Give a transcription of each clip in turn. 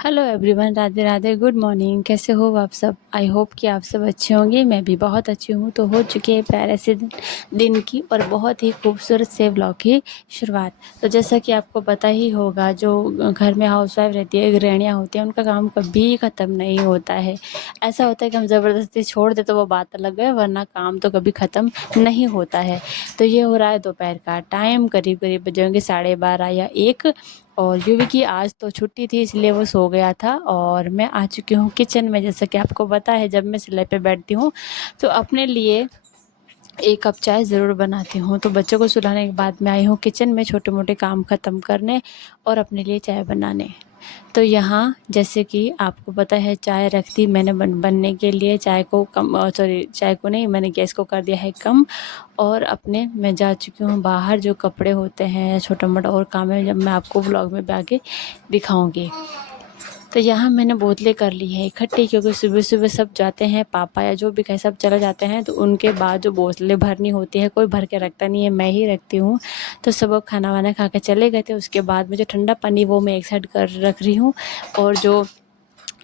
Hello everyone, Radhe Radhe, good morning. कैसे हो आप सब? आई होप कि आप सब अच्छे होंगे। मैं भी बहुत अच्छी हूँ। तो हो चुकी है प्यारे से दिन की और बहुत ही खूबसूरत से ब्लॉग की शुरुआत। तो जैसा कि आपको पता ही होगा, जो घर में हाउसवाइफ रहती है, गृहिणियाँ होती हैं, उनका काम कभी ख़त्म नहीं होता है। ऐसा होता है कि हम ज़बरदस्ती छोड़ दे तो वो बात अलग है, वरना काम तो कभी ख़त्म नहीं होता है। तो ये हो रहा है दोपहर का टाइम, करीब करीब बजे होंगे 12:30 या 1। और यूवी की आज तो छुट्टी थी, इसलिए वो सो गया था और मैं आ चुकी हूँ किचन में। जैसा कि आपको पता है, जब मैं सिलाई पे बैठती हूँ तो अपने लिए एक कप चाय ज़रूर बनाती हूँ। तो बच्चों को सुलाने के बाद मैं आई हूँ किचन में छोटे मोटे काम ख़त्म करने और अपने लिए चाय बनाने। तो यहाँ जैसे कि आपको पता है, चाय रख दी मैंने बनने के लिए। चाय को कम, सॉरी, चाय को नहीं, मैंने गैस को कर दिया है कम। और अपने मैं जा चुकी हूँ बाहर। जो कपड़े होते हैं, छोटा मोटा और काम है, जब मैं आपको व्लॉग में भी आगे दिखाऊंगी। तो यहाँ मैंने बोतलें कर ली है इकट्ठी, क्योंकि सुबह सुबह सब जाते हैं, पापा या जो भी कहे सब चले जाते हैं। तो उनके बाद जो बोतलें भरनी होती है, कोई भर के रखता नहीं है, मैं ही रखती हूँ। तो सब लोग खाना वाना खा के चले गए थे। उसके बाद में जो ठंडा पानी वो मैं एक साइड कर रख रही हूँ, और जो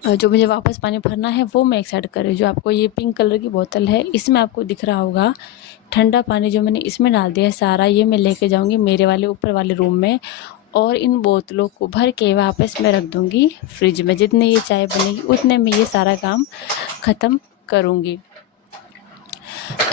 जो मुझे वापस पानी भरना है वो मैं एक साइड कर रही हूँ। जो आपको ये पिंक कलर की बोतल है, इसमें आपको दिख रहा होगा ठंडा पानी जो मैंने इसमें डाल दिया है सारा, ये मैं लेके जाऊँगी मेरे वाले ऊपर वाले रूम में। और इन बोतलों को भर के वापस मैं रख दूँगी फ्रिज में। जितने ये चाय बनेगी उतने में ये सारा काम ख़त्म करूँगी।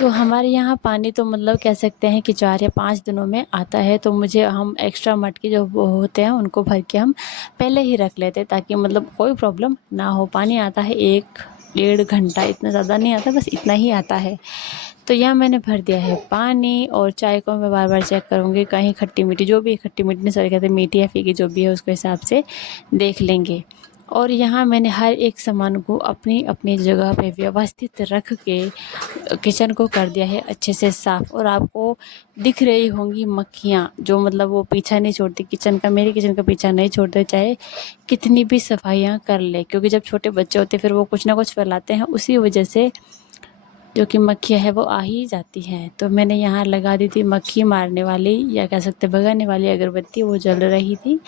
तो हमारे यहाँ पानी तो मतलब कह सकते हैं कि 4 या 5 दिनों में आता है। तो मुझे हम एक्स्ट्रा मटके जो वो होते हैं उनको भर के हम पहले ही रख लेते हैं, ताकि मतलब कोई प्रॉब्लम ना हो। पानी आता है 1-1.5 घंटा, इतना ज़्यादा नहीं आता, बस इतना ही आता है। तो यहाँ मैंने भर दिया है पानी। और चाय को मैं बार बार चेक करूँगी, कहीं खट्टी मीठी, जो भी खट्टी मीठी नहीं, सॉरी, कहते हैं मीठी या फीकी, जो भी है उसके हिसाब से देख लेंगे। और यहाँ मैंने हर एक सामान को अपनी अपनी जगह पे व्यवस्थित रख के किचन को कर दिया है अच्छे से साफ़। और आपको दिख रही होंगी मक्खियाँ, जो मतलब वो पीछा नहीं छोड़ती किचन का, मेरे किचन का पीछा नहीं छोड़ते, चाहे कितनी भी सफाइयाँ कर ले। क्योंकि जब छोटे बच्चे होते हैं फिर वो कुछ ना कुछ फैलाते हैं, उसी वजह से जो कि मक्खियाँ है वो आ ही जाती हैं। तो मैंने यहाँ लगा दी थी मक्खी मारने वाली, या कह सकते भगाने वाली अगरबत्ती, वो जल रही थी।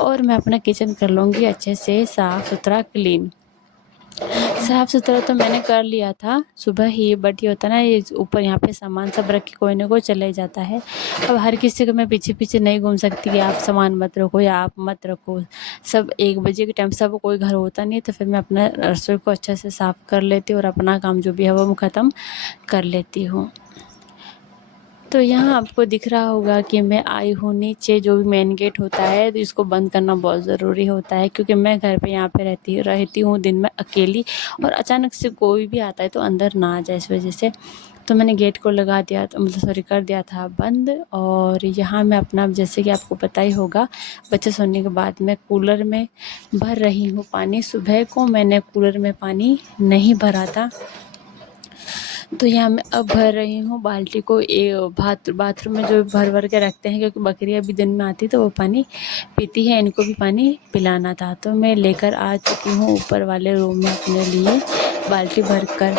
और मैं अपना किचन कर लूँगी अच्छे से साफ़ सुथरा क्लीन। साफ़ सुथरा तो मैंने कर लिया था सुबह ही, बट ये होता ना, ये ऊपर यहाँ पे सामान सब रख के कोई ना कोई चले जाता है। अब हर किसी को मैं पीछे पीछे नहीं घूम सकती कि आप सामान मत रखो या आप मत रखो। सब 1 बजे के टाइम सब कोई घर होता नहीं है, तो फिर मैं अपना रसोई को अच्छे से साफ़ कर लेती हूँ और अपना काम जो भी है वो मैं ख़त्म कर लेती हूँ। तो यहाँ आपको दिख रहा होगा कि मैं आई हूँ नीचे। जो भी मेन गेट होता है तो इसको बंद करना बहुत ज़रूरी होता है, क्योंकि मैं घर पे यहाँ पे रहती हूँ दिन में अकेली, और अचानक से कोई भी आता है तो अंदर ना आ जाए, इस वजह से। तो मैंने गेट को लगा दिया, तो मतलब सॉरी, कर दिया था बंद। और यहाँ मैं अपना, जैसे कि आपको पता ही होगा, बच्चे सोने के बाद मैं कूलर में भर रही हूँ पानी। सुबह को मैंने कूलर में पानी नहीं भरा था, तो यहाँ मैं अब भर रही हूँ बाल्टी को। बाथरूम में जो भर भर के रखते हैं, क्योंकि बकरियाँ भी दिन में आती तो वो पानी पीती है, इनको भी पानी पिलाना था। तो मैं लेकर आ चुकी हूँ ऊपर वाले रूम में अपने लिए बाल्टी भर कर।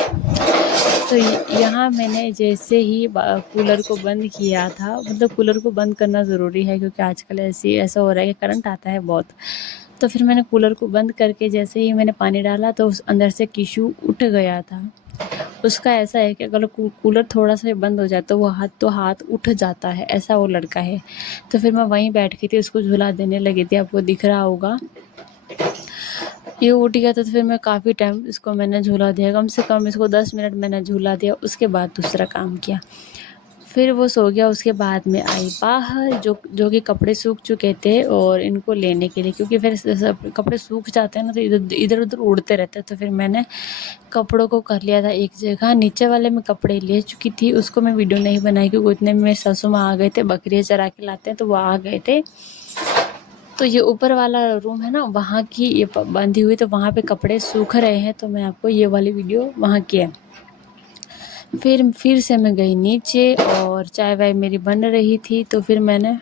तो यहाँ मैंने जैसे ही कूलर को बंद किया था, मतलब कूलर को बंद करना ज़रूरी है, क्योंकि आजकल ऐसा हो रहा है कि करंट आता है बहुत। तो फिर मैंने कूलर को बंद करके जैसे ही मैंने पानी डाला तो उस अंदर से कीशु उठ गया था। उसका ऐसा है कि अगर कूलर थोड़ा सा बंद हो जाए तो वो हाथ उठ जाता है, ऐसा वो लड़का है। तो फिर मैं वहीं बैठ गई थी, उसको झूला देने लगी थी, आपको दिख रहा होगा। ये उठ गया था तो फिर मैं काफ़ी टाइम इसको मैंने झूला दिया, कम से कम इसको 10 मिनट मैंने झूला दिया। उसके बाद दूसरा काम किया, फिर वो सो गया। उसके बाद में आई बाहर, जो कि कपड़े सूख चुके थे, और इनको लेने के लिए, क्योंकि फिर सब कपड़े सूख जाते हैं ना, तो इधर उधर उड़ते रहते हैं। तो फिर मैंने कपड़ों को कर लिया था एक जगह। नीचे वाले में कपड़े ले चुकी थी, उसको मैं वीडियो नहीं बनाई, क्योंकि उतने में मेरे सासू माँ आ गए थे, बकरियाँ चरा के लाते हैं तो वो आ गए थे। तो ये ऊपर वाला रूम है ना, वहाँ की ये बंधी हुई, तो वहाँ पे कपड़े सूख रहे हैं, तो मैं आपको ये वाली वीडियो वहाँ की है। फिर से मैं गई नीचे, और चाय वाय मेरी बन रही थी। तो फिर मैंने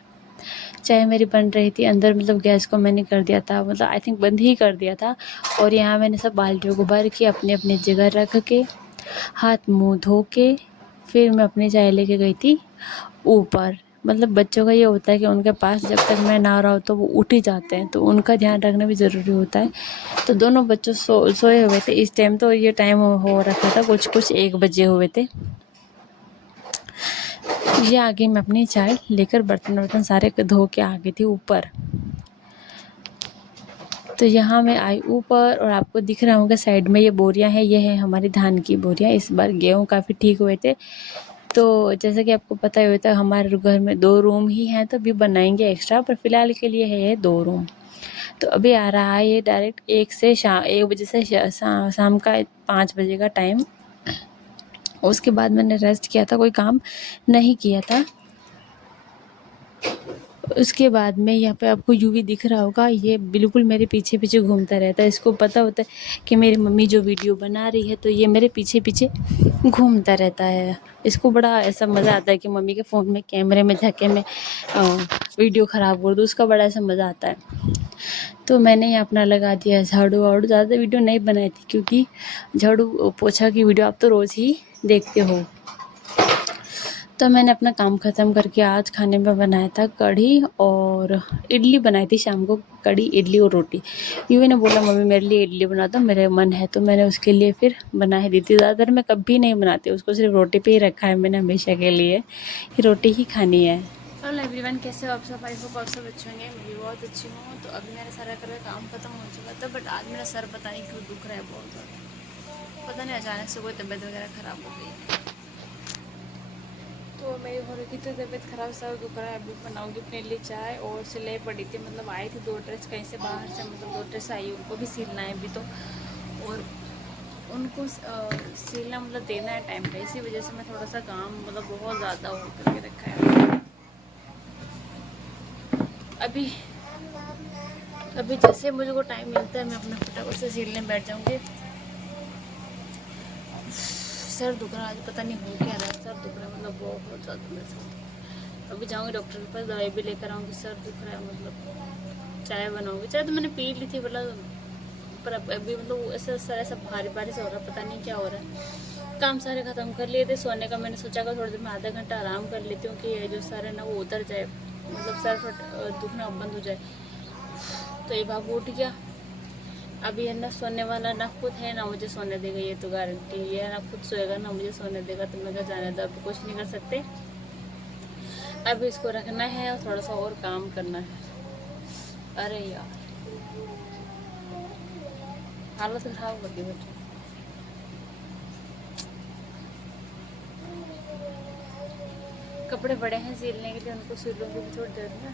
चाय मेरी बन रही थी अंदर, मतलब गैस को मैंने कर दिया था, मतलब आई थिंक बंद ही कर दिया था। और यहाँ मैंने सब बाल्टियों को भर के अपने अपने जगह रख के, हाथ मुंह धो के, फिर मैं अपनी चाय लेके गई थी ऊपर। मतलब बच्चों का ये होता है कि उनके पास जब तक मैं ना रहा हूँ तो वो उठ ही जाते हैं, तो उनका ध्यान रखना भी ज़रूरी होता है। तो दोनों बच्चों सोए हुए थे इस टाइम, तो ये टाइम हो रखा था कुछ 1 बजे हुए थे। ये आ गई मैं अपनी चाय लेकर, बर्तन सारे धो के आ गई थी ऊपर। तो यहाँ मैं आई ऊपर और आपको दिख रहा होगा साइड में ये बोरियां हैं, ये है हमारी धान की बोरियां। इस बार गेहूँ काफ़ी ठीक हुए थे। तो जैसे कि आपको पता ही होता है हमारे घर में 2 रूम ही हैं, तो अभी बनाएंगे एक्स्ट्रा, पर फिलहाल के लिए है ये 2 रूम। तो अभी आ रहा है ये डायरेक्ट 1 बजे से शाम का 5 बजे का टाइम। उसके बाद मैंने रेस्ट किया था, कोई काम नहीं किया था। उसके बाद में यहाँ पे आपको यूवी दिख रहा होगा, ये बिल्कुल मेरे पीछे पीछे घूमता रहता है। इसको पता होता है कि मेरी मम्मी जो वीडियो बना रही है, तो ये मेरे पीछे पीछे घूमता रहता है। इसको बड़ा ऐसा मज़ा आता है कि मम्मी के फ़ोन में कैमरे में झाँके मैं वीडियो ख़राब कर दूँ, उसका बड़ा ऐसा मज़ा आता है। तो मैंने ये अपना लगा दिया झाड़ू वाड़ू। ज़्यादा वीडियो नहीं बनाई थी क्योंकि झाड़ू पोछा की वीडियो आप तो रोज़ ही देखते हो। तो मैंने अपना काम ख़त्म करके आज खाने में बनाया था कढ़ी और इडली बनाई थी शाम को, कढ़ी इडली और रोटी। यूवी ने बोला मम्मी मेरे लिए इडली बना दो, मेरे मन है, तो मैंने उसके लिए फिर बना ही दी थी। ज़्यादातर मैं कभी नहीं बनाती, उसको सिर्फ रोटी पे ही रखा है मैंने हमेशा के लिए कि रोटी ही खानी है। हेलो एवरीवन, कैसे हो आप सब? आई होप आप सब अच्छे होंगे। मैं भी बहुत अच्छी हूँ। तो अभी मेरा सारा काम ख़त्म हो चुका था, बट आज मेरा सर पता नहीं क्यों दुख रहा है बहुत ज़्यादा। पता नहीं अचानक से कोई तबीयत वगैरह ख़राब हो गई। तो मेरी हो रही थी तो तबीयत ख़राब, सर दुख रहा है। अभी बनाऊँगी अपने लिए चाय। और सिलाई पड़ी थी, मतलब आई थी 2 ड्रेस कहीं से बाहर से, मतलब 2 ड्रेस आई, उनको भी सिलना है अभी तो। और उनको सिलना मतलब देना है टाइम पे, इसी वजह से मैं थोड़ा सा काम मतलब बहुत ज़्यादा हो करके रखा है। अभी जैसे मुझे को टाइम मिलता है मैं अपना फटाफट से सिलने बैठ जाऊँगी। सर दुख रहा, आज पता नहीं हो क्या रहा है, सर दुख रहा है मतलब बहुत ज़्यादा मेरे साथ। अभी जाऊँगी डॉक्टर के पास, दवाई भी लेकर आऊँगी। सर दुख रहा है मतलब। चाय बनाऊँगी, चाय तो मैंने पी ली थी मतलब, पर अभी मतलब ऐसा सर ऐसा भारी भारी से हो रहा है, पता नहीं क्या हो रहा है। काम सारे ख़त्म कर लिए थे, सोने का मैंने सोचा कि थोड़ी देर में आधा घंटा आराम कर लेती हूँ कि ये जो सर है ना वो उतर जाए, मतलब सर दुखना बंद हो जाए। तो ये बाबू उठ गया, अभी है ना सोने वाला ना खुद है ना मुझे सोने देगा, ये तो गारंटी। ये ना खुद सोएगा ना मुझे सोने देगा, तो मैं जाने दो, अभी कुछ नहीं कर सकते। अभी इसको रखना है और थोड़ा सा और काम करना है। अरे यार हालत खराब कर दी बच्चों। कपड़े बड़े हैं सिलने के लिए, उनको सिलूंगी थोड़ी देर में।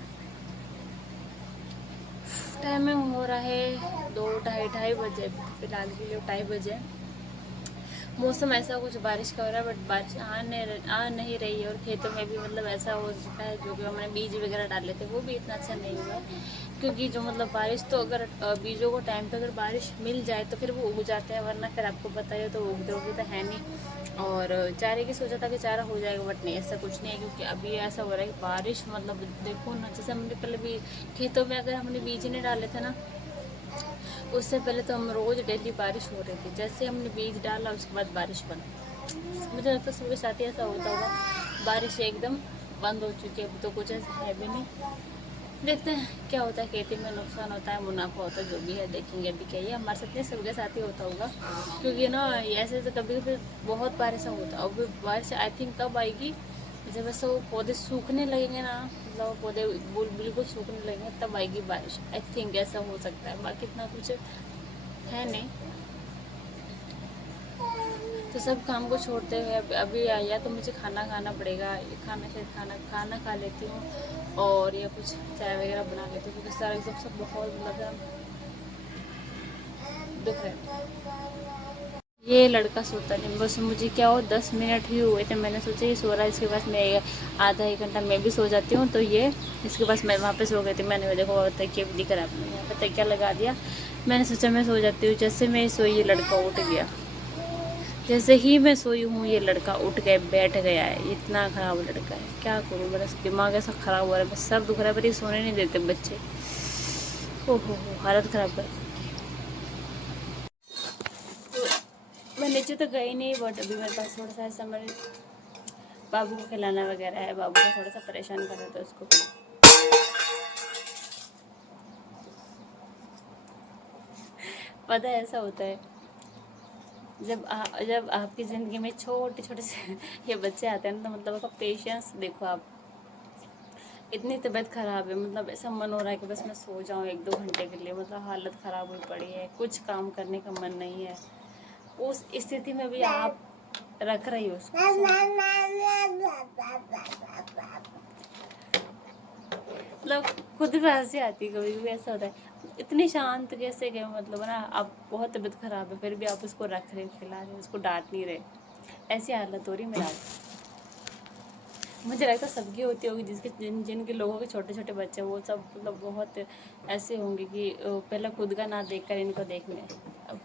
टाइमिंग हो रहा है 2 ढाई बजे, फिलहाल के लिए 2:30 बजे। मौसम ऐसा कुछ बारिश का हो रहा है, बट बारिश आ नहीं रही है। और खेतों में भी मतलब ऐसा हो चुका है, जो कि हमने बीज वगैरह डाले थे वो भी इतना अच्छा नहीं हुआ है। क्योंकि जो मतलब बारिश तो अगर बीजों को टाइम पे अगर बारिश मिल जाए तो फिर वो उग जाते हैं, वरना फिर आपको पता है तो उगते तो है नहीं। और चारे की सोचा था कि चारा हो जाएगा, बट नहीं, ऐसा कुछ नहीं है। क्योंकि अभी ऐसा हो रहा है कि बारिश मतलब देखो ना, जैसे हमने पहले भी खेतों में अगर हमने बीज नहीं डाले थे ना, उससे पहले तो हम रोज़ डेली बारिश हो रही थी। जैसे हमने बीज डाला उसके बाद बारिश बंद। मुझे लगता है सबके साथ ही ऐसा होता होगा, बारिश एकदम बंद हो चुकी है। अब तो कुछ ऐसा है भी नहीं। देखते हैं क्या होता है, खेती में नुकसान होता है मुनाफा होता है, जो भी है देखेंगे। अभी क्या, ये हमारे साथ नहीं सबके साथ ही होता होगा। क्योंकि ना ऐसे तो कभी कभी बहुत बार ऐसा होता है। अब बारिश आई थिंक कब आएगी, जब ऐसा वो पौधे सूखने लगेंगे ना, मतलब पौधे बिल्कुल सूखने लगेंगे, तब आएगी बारिश। आई थिंक ऐसा हो सकता है, बाकी इतना कुछ है नहीं। तो सब काम को छोड़ते हुए अभी आया तो मुझे खाना खाना पड़ेगा। खाना खा लेती हूँ और या कुछ चाय वगैरह बना लेती हूँ, क्योंकि सारा एकदम सब बहुत मतलब दुख है। ये लड़का सोता नहीं, बस मुझे क्या हो 10 मिनट ही हुए थे, मैंने सोचा ये सो रहा है, इसके पास मैं आधा 1 घंटा मैं भी सो जाती हूँ। तो ये इसके पास मैं वहाँ पे सो गई थी। मैंने देखो तकिया भी दिख रहा है, अपने यहाँ पे तकिया लगा दिया। मैंने सोचा मैं सो जाती हूँ। जैसे मैं सोई ये लड़का उठ गया, जैसे ही मैं सोई हूँ ये लड़का उठ गया, बैठ गया है। इतना ख़राब लड़का है, क्या करूँ, मेरा दिमाग ऐसा ख़राब हो रहा है, बस सर दुख रहा है, पर ये सोने नहीं देते बच्चे। ओहो हालत ख़राब कर। तो मैं नीचे तो गई नहीं, बट अभी मेरे पास थोड़ा सा ऐसा बाबू को खिलाना वगैरह है, बाबू को थोड़ा सा परेशान कर रहा था उसको। पता है ऐसा होता है जब आपकी ज़िंदगी में छोटे छोटे से ये बच्चे आते हैं ना, तो मतलब आपका पेशेंस देखो आप। इतनी तबीयत ख़राब है, मतलब ऐसा मन हो रहा है कि बस मैं सो जाऊँ 1-2 घंटे के लिए, मतलब हालत ख़राब हुई पड़ी है, कुछ काम करने का मन नहीं है। उस स्थिति में भी आप रख रही हो उसको। मतलब खुद भी हंसी आती है, कभी कभी ऐसा होता है इतनी शांत कैसे गए, मतलब ना आप बहुत तबीयत ख़राब है फिर भी आप उसको रख रहे हो, खिला रहे हो, उसको डांट नहीं रहे। ऐसी हालत हो रही मेरा। मुझे लगता है सबकी होती होगी, जिनके लोगों के छोटे छोटे बच्चे, वो सब मतलब बहुत ऐसे होंगे कि पहले खुद का ना देखकर इनको देखने। अब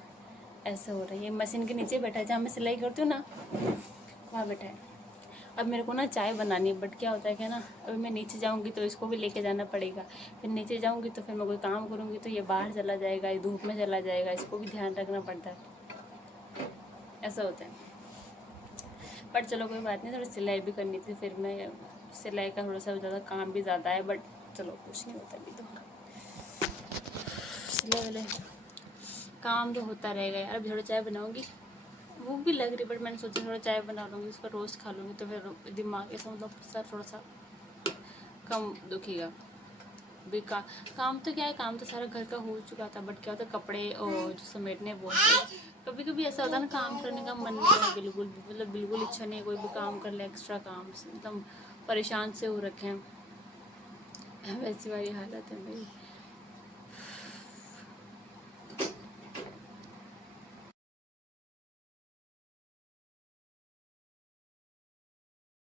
ऐसा हो रहा है, ये मशीन के नीचे बैठा है जहाँ मैं सिलाई करती हूँ ना, वहाँ बैठा है। अब मेरे को ना चाय बनानी है, बट क्या होता है कि ना, अभी मैं नीचे जाऊँगी तो इसको भी लेके जाना पड़ेगा। फिर नीचे जाऊँगी तो फिर मैं कोई काम करूँगी तो ये बाहर चला जाएगा, ये धूप में चला जाएगा, इसको भी ध्यान रखना पड़ता है। ऐसा होता है। बट चलो कोई बात नहीं, थोड़ी सिलाई भी करनी थी, फिर मैं सिलाई का थोड़ा सा ज़्यादा काम भी ज़्यादा है, बट चलो कुछ नहीं होता अभी तो। सिलाई वाले काम तो होता रहेगा यार। अभी थोड़ा चाय बनाऊँगी, भूख भी लग रही, बट मैंने सोचा थोड़ा चाय बना लूँगी, उसका रोस्ट खा लूँगी तो फिर दिमाग ऐसा मतलब सर थोड़ा सा कम दुखेगा। भी काम तो क्या है, काम तो सारा घर का हो चुका था, बट क्या होता है कपड़े और जो समेटने वो कभी कभी ऐसा होता है ना, काम करने का मन नहीं है बिल्कुल, मतलब बिल्कुल इच्छा नहीं है कोई भी काम कर ले, एक्स्ट्रा काम से एकदम परेशान से हो रखे हैं। वैसी वाली हालत है मेरी।